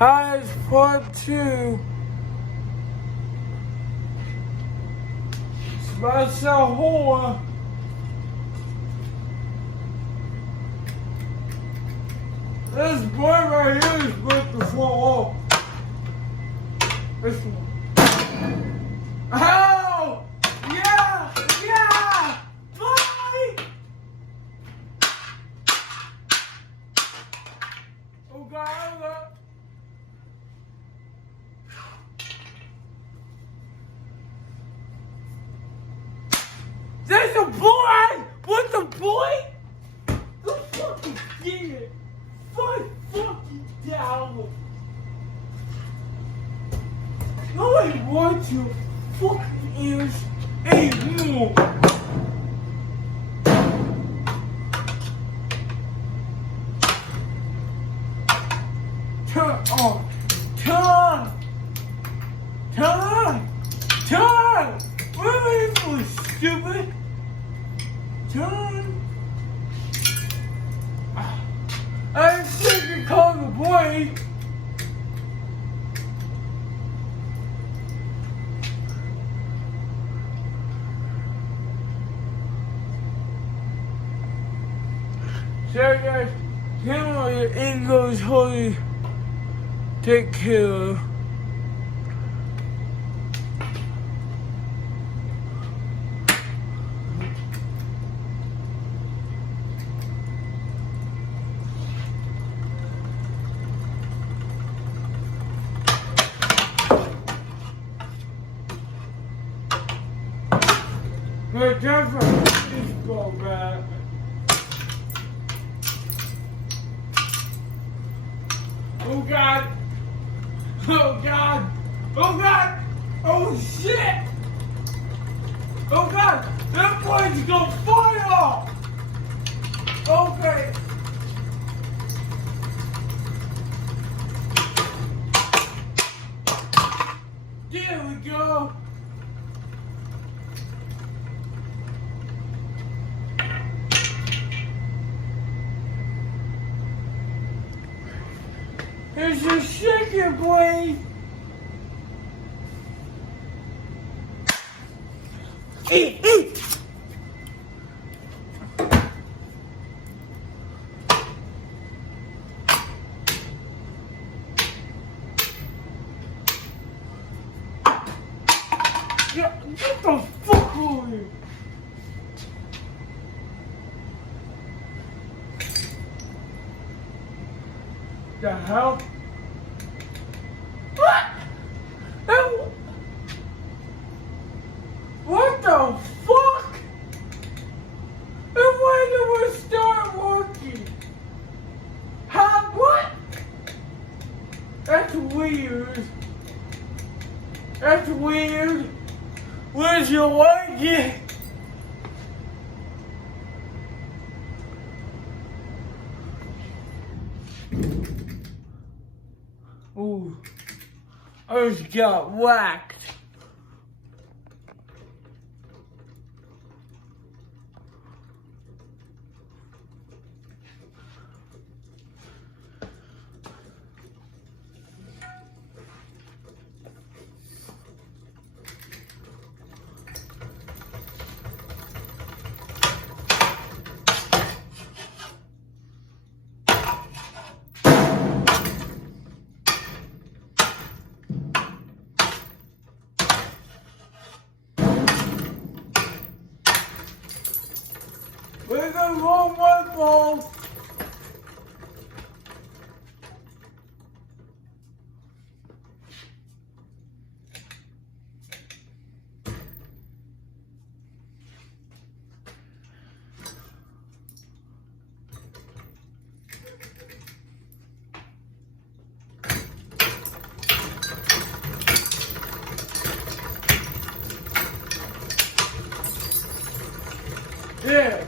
Hi, it's pt2. It's about to whore. This boy right here is about to fall off. This one. Ow! Yeah! Yeah! Bye! Oh God! There's a boy! What's a boy? Go fucking get it! Fight fucking down! Nobody wants your fucking ears anymore! Turn on! Turn! Turn! Turn! What are you doing, stupid? Turn! I think you call the boy. Sorry guys, him or your egos holy take care of. But definitely just go back. Oh God! Oh God! Oh God! Oh shit! Oh God! That boy's gonna fire! Okay. There we go. Here's your second blade. Eat, eat. Get the fuck over here. The hell? What? What the fuck? And when did we start working? Huh? What? That's weird. That's weird. Where's your working? Ooh, I just got whacked. We're gonna roll one ball. Yeah.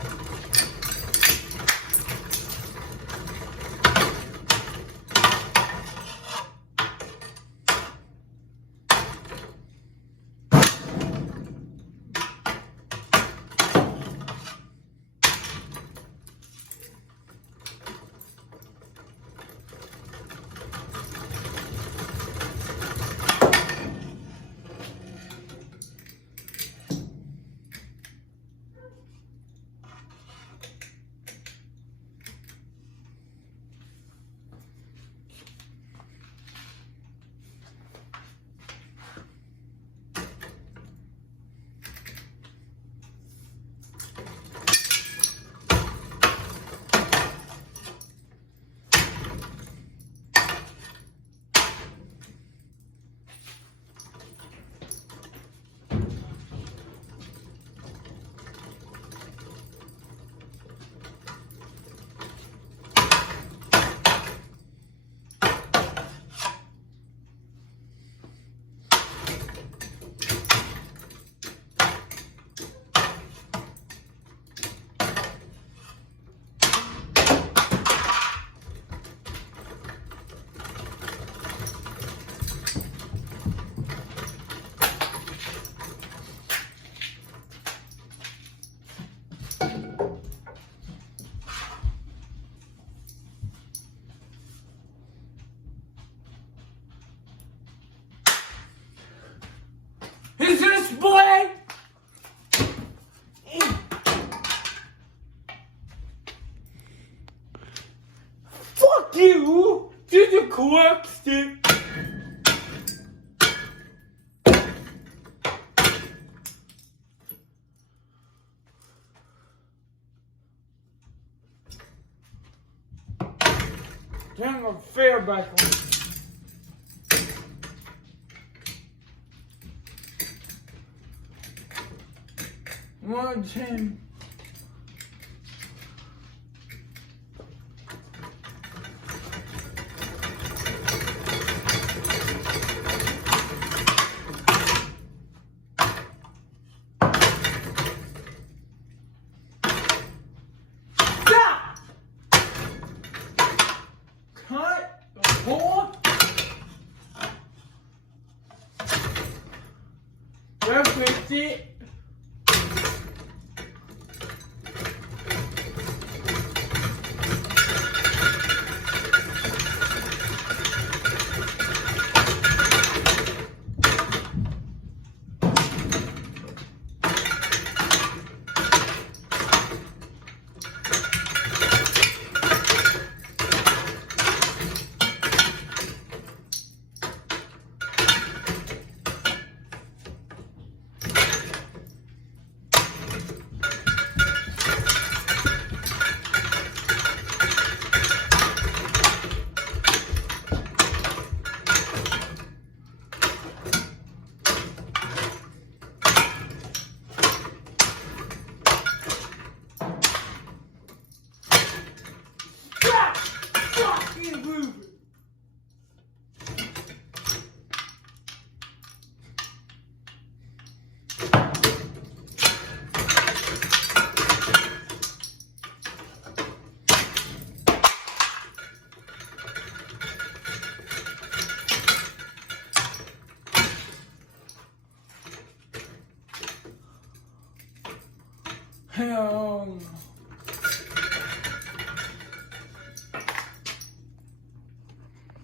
collapsed it. Turn the fair back on. Watch him. Stop! Cut the hole. Reference it. Hell no.